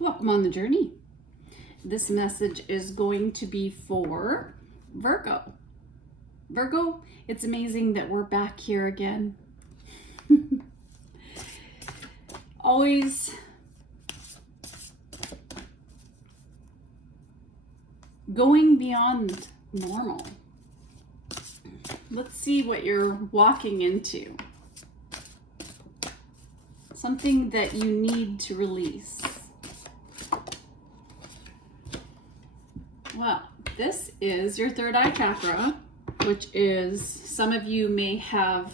Welcome on the journey. This message is going to be for Virgo. Virgo, it's amazing that we're back here again. Always going beyond normal. Let's see what you're walking into. Something that you need to release. Well, this is your third eye chakra, which is, some of you may have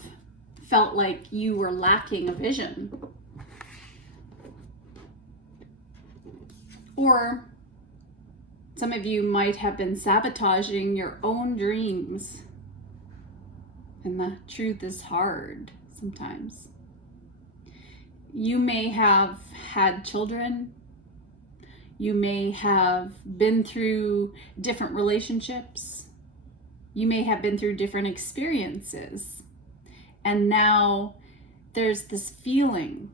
felt like you were lacking a vision. Or some of you might have been sabotaging your own dreams. And the truth is hard sometimes. You may have had children. You may have been through different relationships. You may have been through different experiences. And now there's this feeling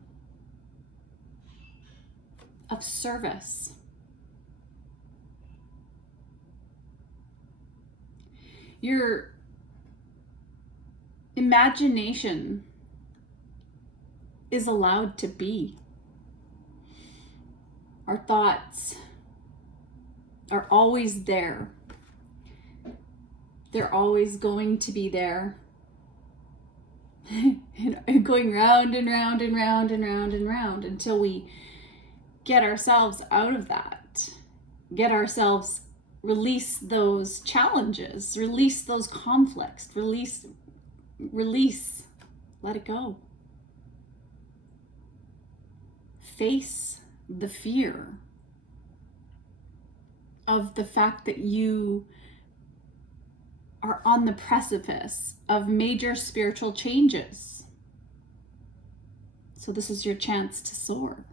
of service. Your imagination is allowed to be. Our thoughts are always there. They're always going to be there. And going round and round and round and round and round until we get ourselves out of that. Release those challenges, release those conflicts, release, let it go. Face the fear of the fact that you are on the precipice of major spiritual changes. So this is your chance to soar.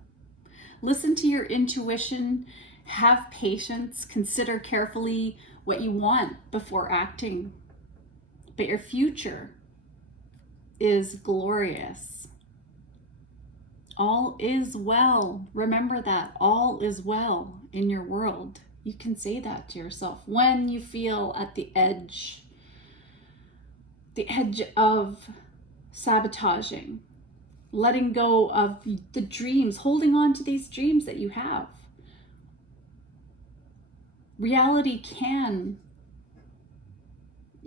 Listen to your intuition, have patience, consider carefully what you want before acting. But your future is glorious. All is well. Remember that. All is well in your world. You can say that to yourself when you feel at the edge of sabotaging, letting go of the dreams, holding on to these dreams that you have. Reality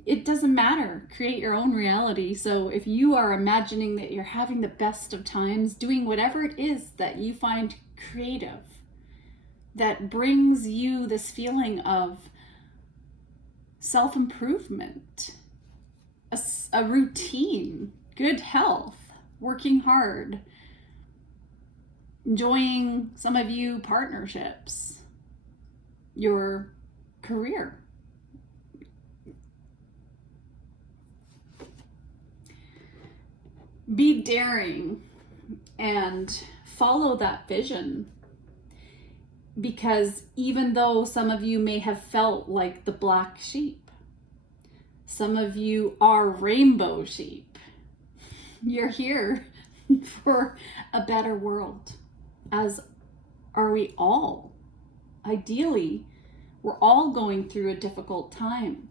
it doesn't matter. Create your own reality. So if you are imagining that you're having the best of times, doing whatever it is that you find creative, that brings you this feeling of self-improvement, a routine, good health, working hard, enjoying, some of you, partnerships, your career. Be daring and follow that vision, because even though some of you may have felt like the black sheep, some of you are rainbow sheep. You're here for a better world, as are we all. Ideally, we're all going through a difficult time.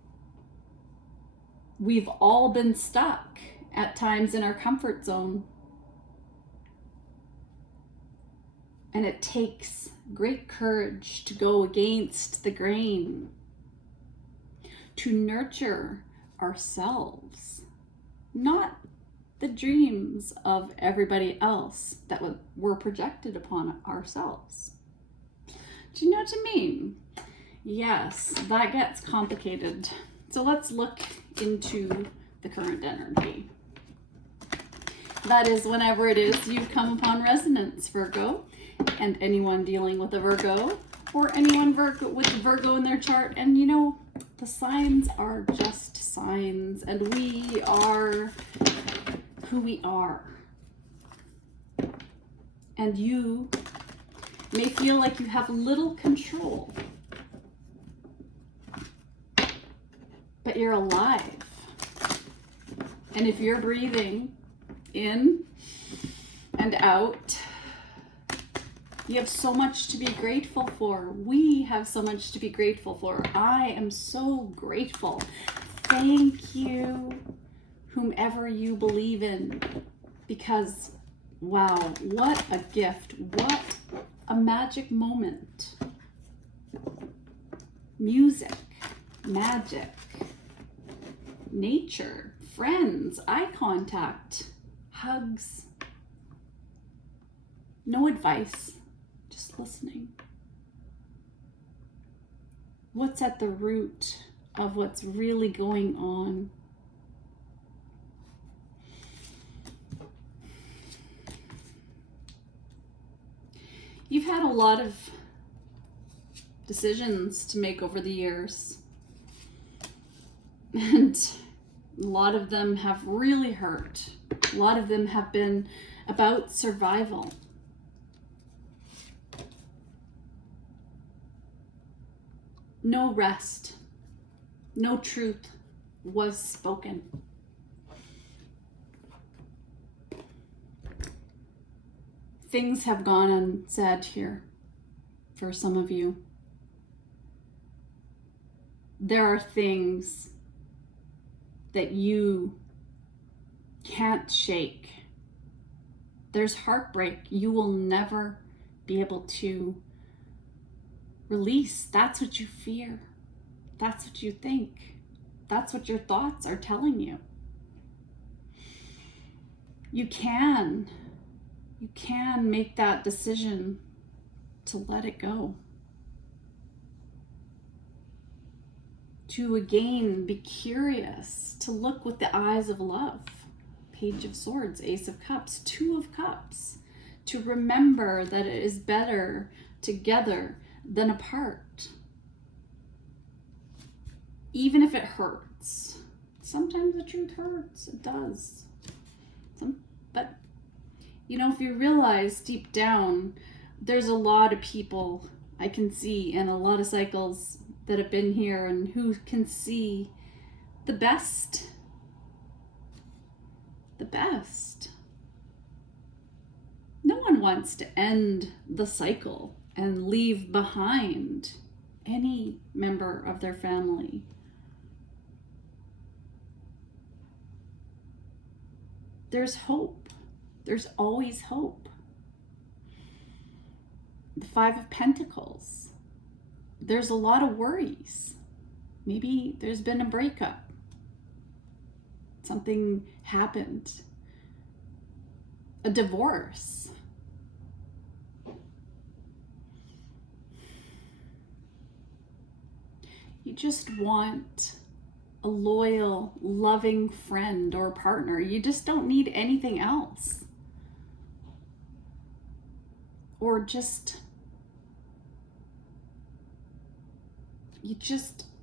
We've all been stuck at times in our comfort zone. And it takes great courage to go against the grain, to nurture ourselves, not the dreams of everybody else that were projected upon ourselves. Do you know what I mean? Yes, that gets complicated. So let's look into the current energy. That is whenever it is you come upon resonance, Virgo, and anyone dealing with a Virgo, or anyone with Virgo in their chart. And you know, the signs are just signs, and we are who we are. And you may feel like you have little control, but you're alive. And if you're breathing in and out, You have so much to be grateful for. We have so much to be grateful for. I am so grateful. Thank you, whomever you believe in, because wow, what a gift. What a magic moment. Music, magic, nature, friends, eye contact, hugs. No advice, just listening. What's at the root of what's really going on? You've had a lot of decisions to make over the years, and a lot of them have really hurt. A lot of them have been about survival. No rest, no truth was spoken. Things have gone unsaid here for some of you. There are things that you can't shake. There's heartbreak you will never be able to release. That's what you fear. That's what you think. That's what your thoughts are telling you. You can make that decision to let it go. To again be curious, to look with the eyes of love. Page of Swords, Ace of Cups, Two of Cups. To remember that it is better together than apart. Even if it hurts. Sometimes the truth hurts. It does. But, you know, if you realize deep down, there's a lot of people I can see in a lot of cycles that have been here and who can see the best. The best. No one wants to end the cycle and leave behind any member of their family. There's hope. There's always hope. The Five of Pentacles. There's a lot of worries. Maybe there's been a breakup. Something happened. A divorce. You just want a loyal, loving friend or partner. You just don't need anything else. Or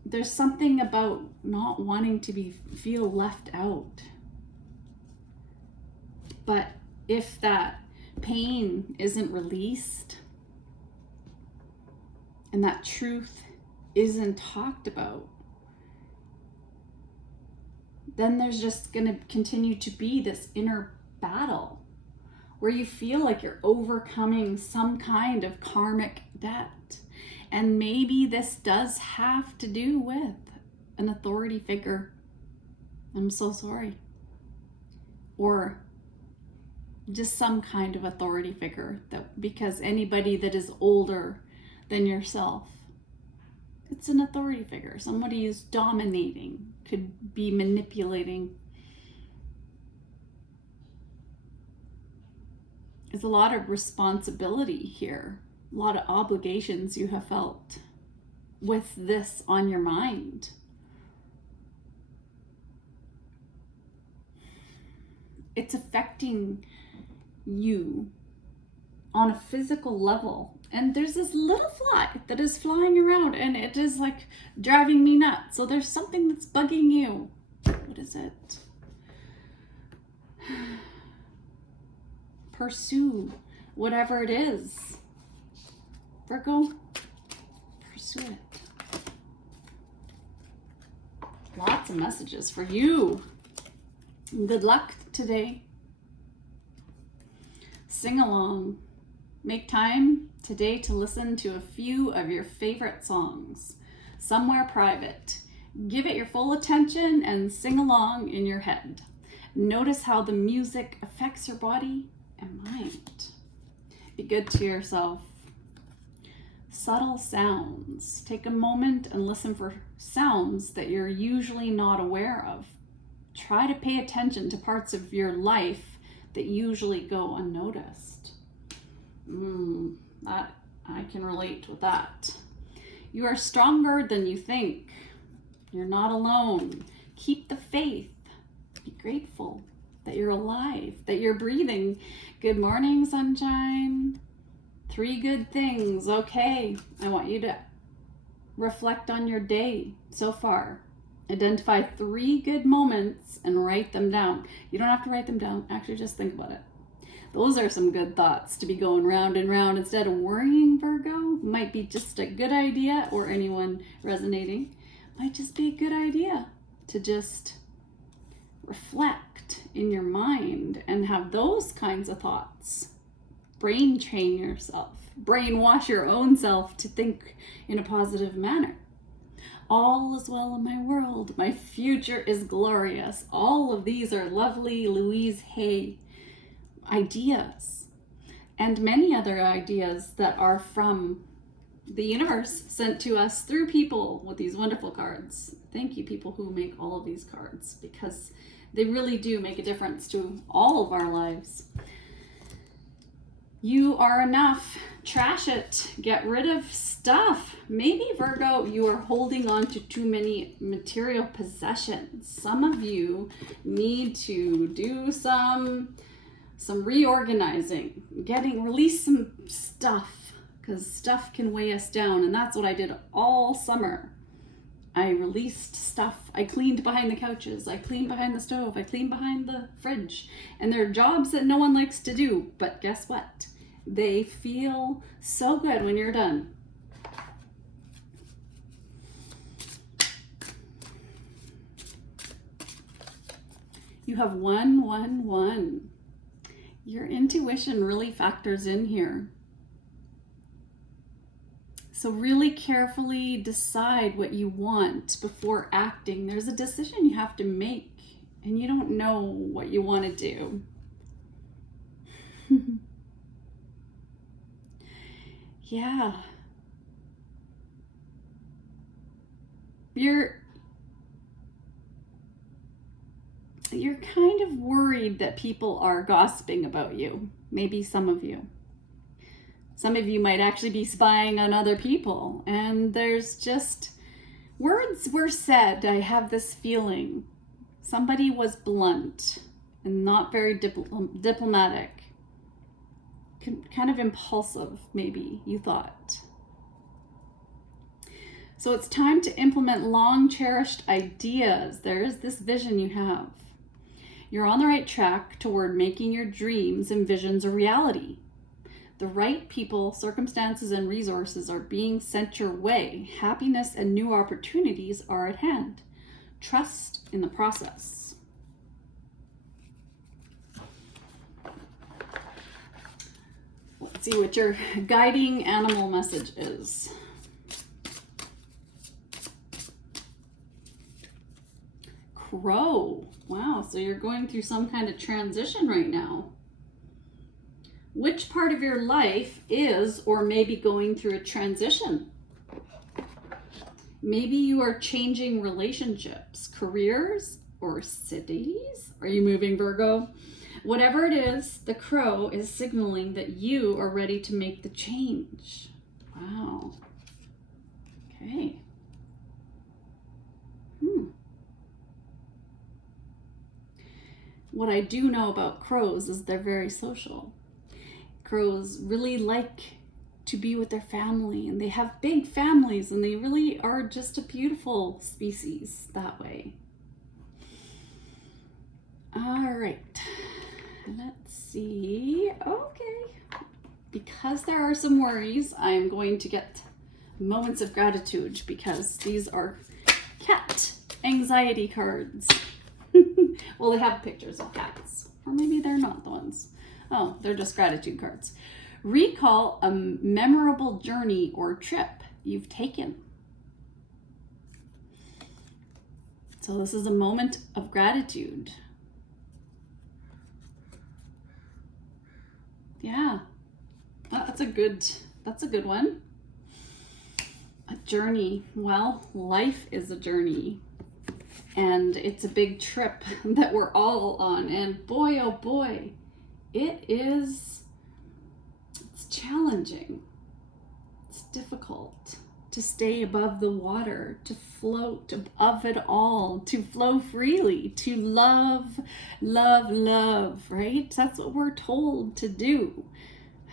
there's something about not wanting to feel left out. But if that pain isn't released and that truth isn't talked about, then there's just going to continue to be this inner battle where you feel like you're overcoming some kind of karmic debt. And maybe this does have to do with an authority figure. I'm so sorry. Or just some kind of authority figure, that because anybody that is older than yourself, it's an authority figure. Somebody who's dominating, could be manipulating. There's a lot of responsibility here, a lot of obligations you have felt with this on your mind. It's affecting you on a physical level. And there's this little fly that is flying around and it is like driving me nuts. So there's something that's bugging you. What is it? Pursue whatever it is. Virgo, pursue it. Lots of messages for you. Good luck today. Sing along. make time today to listen to a few of your favorite songs, somewhere private. Give it your full attention and sing along in your head. Notice how the music affects your body and mind. Be good to yourself. Subtle sounds. Take a moment and listen for sounds that you're usually not aware of. Try to pay attention to parts of your life that usually go unnoticed. That I can relate with that. You are stronger than you think. You're not alone. Keep the faith. Be grateful that you're alive, that you're breathing. Good morning, sunshine. 3 good things. Okay, I want you to reflect on your day so far. Identify 3 good moments and write them down. You don't have to write them down. Actually, just think about it. Those are some good thoughts to be going round and round instead of worrying, Virgo. Might be just a good idea, or anyone resonating, might just be a good idea to just reflect in your mind and have those kinds of thoughts. Brain train yourself. Brainwash your own self to think in a positive manner. All is well in my world. My future is glorious. All of these are lovely Louise Hay ideas, and many other ideas that are from the universe sent to us through people with these wonderful cards. Thank you, people who make all of these cards, because they really do make a difference to all of our lives. You are enough. Trash it. Get rid of stuff. Maybe, Virgo, you are holding on to too many material possessions. Some of you need to do some reorganizing, release some stuff, because stuff can weigh us down. And that's what I did all summer. I released stuff. I cleaned behind the couches. I cleaned behind the stove. I cleaned behind the fridge. And they're jobs that no one likes to do. But guess what? They feel so good when you're done. You have 111. Your intuition really factors in here. So really carefully decide what you want before acting. There's a decision you have to make, and you don't know what you want to do. Yeah. You're kind of worried that people are gossiping about you. Maybe some of you. Some of you might actually be spying on other people. And there's just words were said. I have this feeling. Somebody was blunt and not very diplomatic. Kind of impulsive, maybe, you thought. So it's time to implement long cherished ideas. There is this vision you have. You're on the right track toward making your dreams and visions a reality. The right people, circumstances, and resources are being sent your way. Happiness and new opportunities are at hand. Trust in the process. Let's see what your guiding animal message is. Crow. Wow, so you're going through some kind of transition right now. Which part of your life is or maybe going through a transition? Maybe you are changing relationships, careers, or cities. Are you moving, Virgo? Whatever it is, the crow is signaling that you are ready to make the change. Wow. Okay. What I do know about crows is they're very social. Crows really like to be with their family, and they have big families, and they really are just a beautiful species that way. All right, let's see. Okay, because there are some worries, I'm going to get moments of gratitude, because these are cat anxiety cards. Well, they have pictures of cats, or maybe they're not the ones. Oh, they're just gratitude cards. Recall a memorable journey or trip you've taken. So this is a moment of gratitude. Yeah, that's a good one. A journey. Well, life is a journey, and it's a big trip that we're all on. And boy, oh boy, it's challenging. It's difficult to stay above the water, to float above it all, to flow freely, to love, right? That's what we're told to do.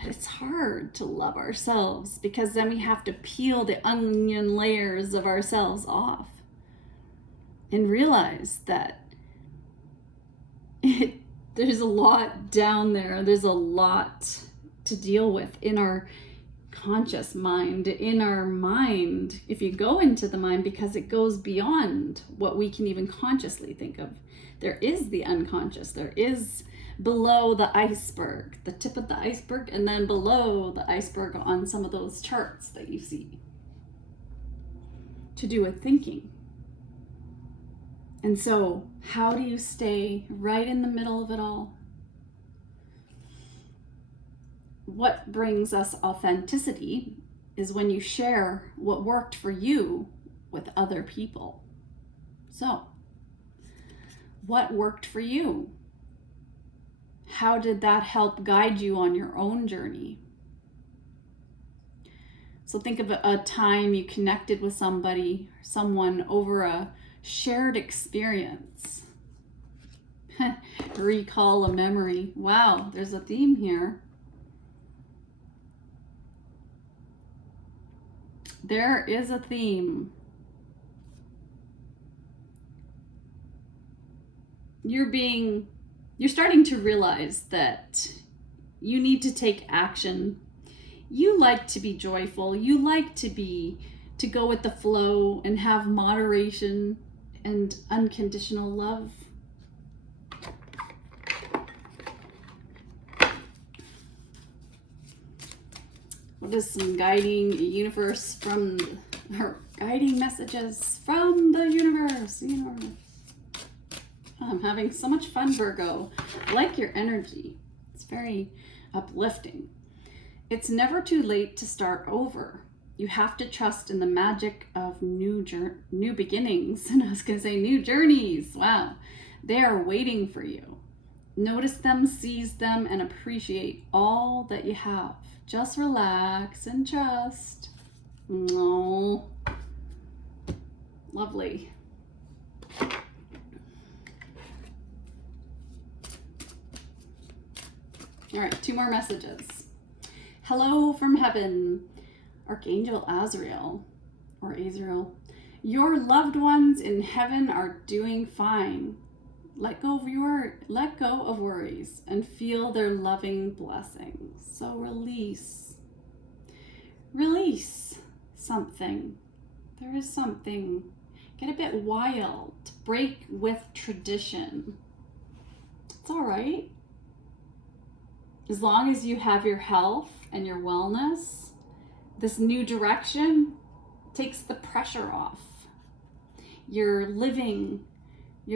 It's hard to love ourselves because then we have to peel the onion layers of ourselves off and realize that there's a lot down there. There's a lot to deal with in our conscious mind, in our mind. If you go into the mind, because it goes beyond what we can even consciously think of. There is the unconscious. There is below the iceberg, the tip of the iceberg, and then below the iceberg on some of those charts that you see, to do with thinking. And so, how do you stay right in the middle of it all? What brings us authenticity is when you share what worked for you with other people. So, what worked for you? How did that help guide you on your own journey? So think of a time you connected with someone over a shared experience. Recall a memory. Wow, there's a theme here. There is a theme. You're starting to realize that you need to take action. You like to be joyful. You like to go with the flow and have moderation and unconditional love. What is some guiding guiding messages from the universe? I'm having so much fun, Virgo. I like your energy. It's very uplifting. It's never too late to start over. You have to trust in the magic of new beginnings. And I was going to say new journeys. Wow. They are waiting for you. Notice them, seize them, and appreciate all that you have. Just relax and trust. Oh, lovely. All right, 2 more messages. Hello from heaven, Archangel Azrael, or Azrael. Your loved ones in heaven are doing fine. Let go of worries and feel their loving blessings. So release something. There is something. Get a bit wild. Break with tradition. It's all right. As long as you have your health and your wellness, this new direction takes the pressure off. You're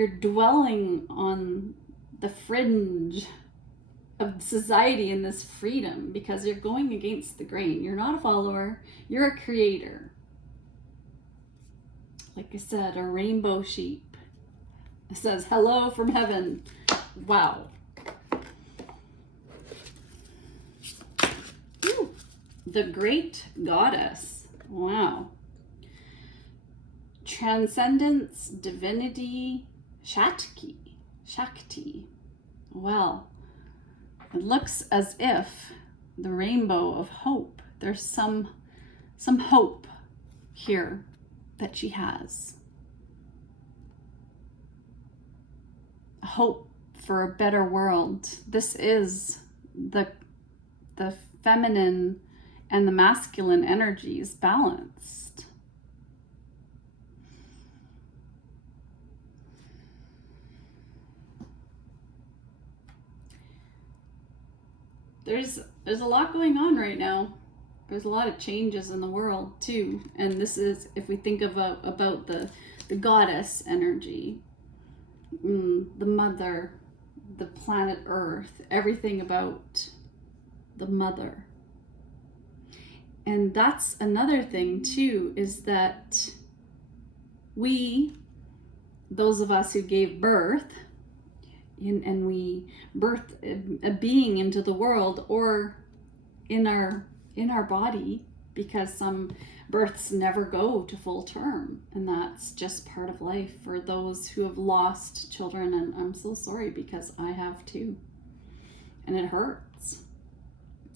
dwelling on the fringe of society in this freedom because you're going against the grain. You're not a follower, you're a creator. Like I said, a rainbow sheep. It says, hello from heaven. Wow. Ooh, the great goddess. Wow. Transcendence, divinity, Shakti. Well, it looks as if the rainbow of hope, there's some hope here that she has. A hope for a better world. This is the feminine and the masculine energies balanced. There's there's a lot going on right now. There's a lot of changes in the world too, and this is, if we think about the goddess energy, the mother, the planet Earth, everything about the mother. And that's another thing too, is that we, those of us who gave birth, and we birth a being into the world, or in our body, because some births never go to full term, and that's just part of life for those who have lost children. And I'm so sorry, because I have too, and it hurts.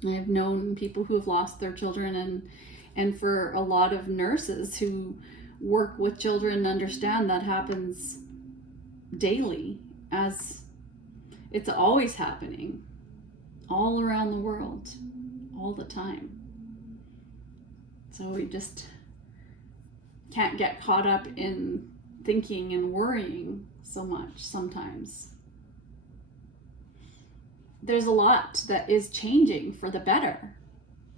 I have known people who have lost their children, and for a lot of nurses who work with children understand that happens daily, as it's always happening all around the world, all the time. So we just can't get caught up in thinking and worrying so much sometimes. There's a lot that is changing for the better,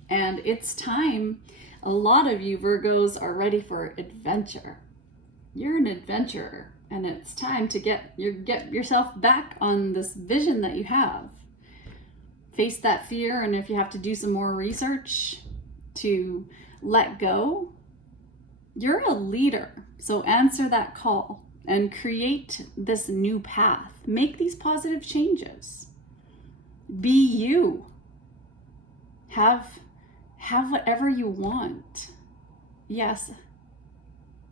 and it's time. A lot of you Virgos are ready for adventure. You're an adventurer, and it's time to get yourself back on this vision that you have. Face that fear, and if you have to do some more research to let go, you're a leader. So answer that call and create this new path. Make these positive changes. Be you. Have whatever you want. Yes,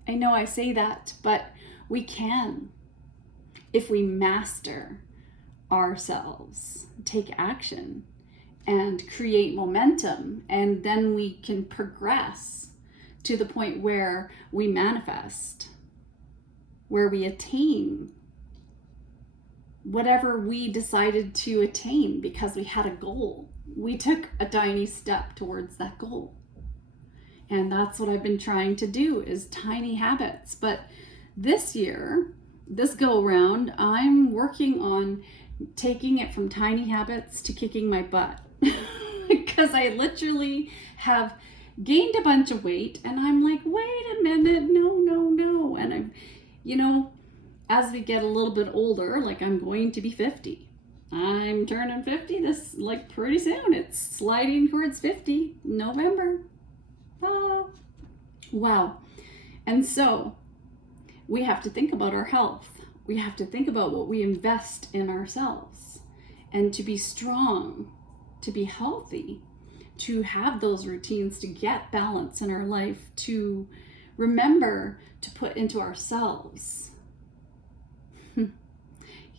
I know I say that, but we can, if we master ourselves, take action and create momentum, and then we can progress to the point where we manifest, where we attain whatever we decided to attain, because we had a goal. We took a tiny step towards that goal. And that's what I've been trying to do, is tiny habits. But this year, this go around, I'm working on taking it from tiny habits to kicking my butt. Because I literally have gained a bunch of weight, and I'm like, wait a minute, no. And I'm, as we get a little bit older, like I'm going to be 50. I'm turning 50 this, like, pretty soon. It's sliding towards 50, November. Oh, wow. And so we have to think about our health. We have to think about what we invest in ourselves, and to be strong, to be healthy, to have those routines, to get balance in our life, to remember to put into ourselves.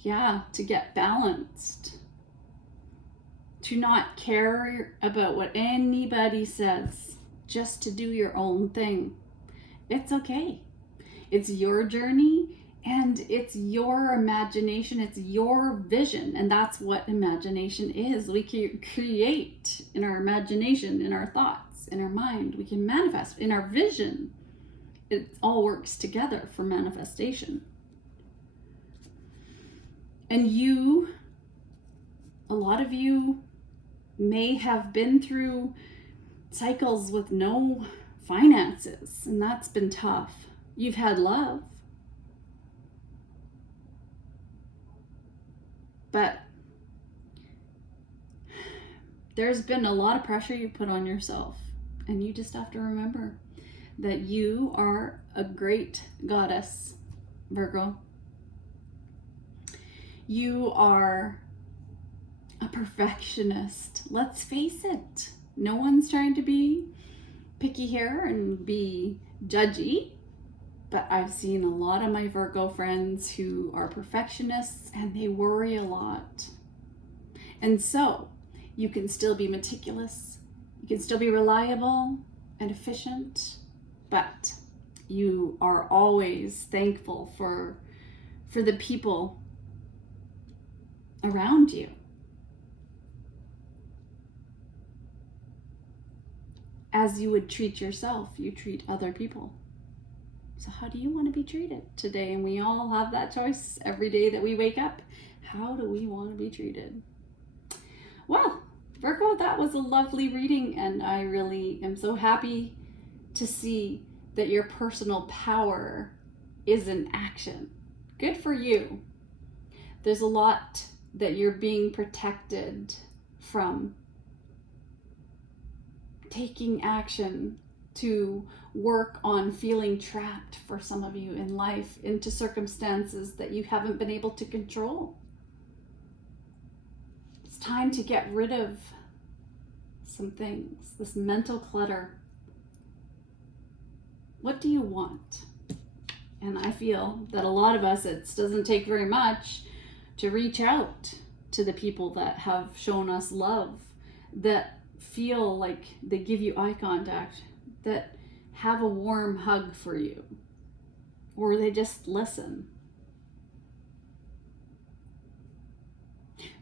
Yeah, to get balanced, to not care about what anybody says, just to do your own thing. It's okay. It's your journey, and it's your imagination, it's your vision, and that's what imagination is. We can create in our imagination, in our thoughts, in our mind. We can manifest in our vision. It all works together for manifestation. And a lot of you may have been through cycles with no finances, and that's been tough. You've had love, but there's been a lot of pressure you put on yourself, and you just have to remember that you are a great goddess, Virgo. You are a perfectionist. Let's face it. No one's trying to be picky here and be judgy, but I've seen a lot of my Virgo friends who are perfectionists, and they worry a lot. And so you can still be meticulous, you can still be reliable and efficient, but you are always thankful for the people around you. As you would treat yourself, you treat other people. So how do you want to be treated today? And we all have that choice every day that we wake up. How do we want to be treated? Well, Virgo, that was a lovely reading, and I really am so happy to see that your personal power is in action. Good for you. There's a lot that you're being protected from. Taking action to work on feeling trapped for some of you in life into circumstances that you haven't been able to control. It's time to get rid of some things, this mental clutter. What do you want? And I feel that a lot of us, it doesn't take very much to reach out to the people that have shown us love, that feel like they give you eye contact, that have a warm hug for you, or they just listen.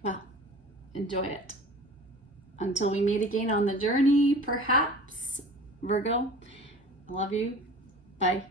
Well, enjoy it. Until we meet again on the journey, perhaps, Virgo, I love you. Bye.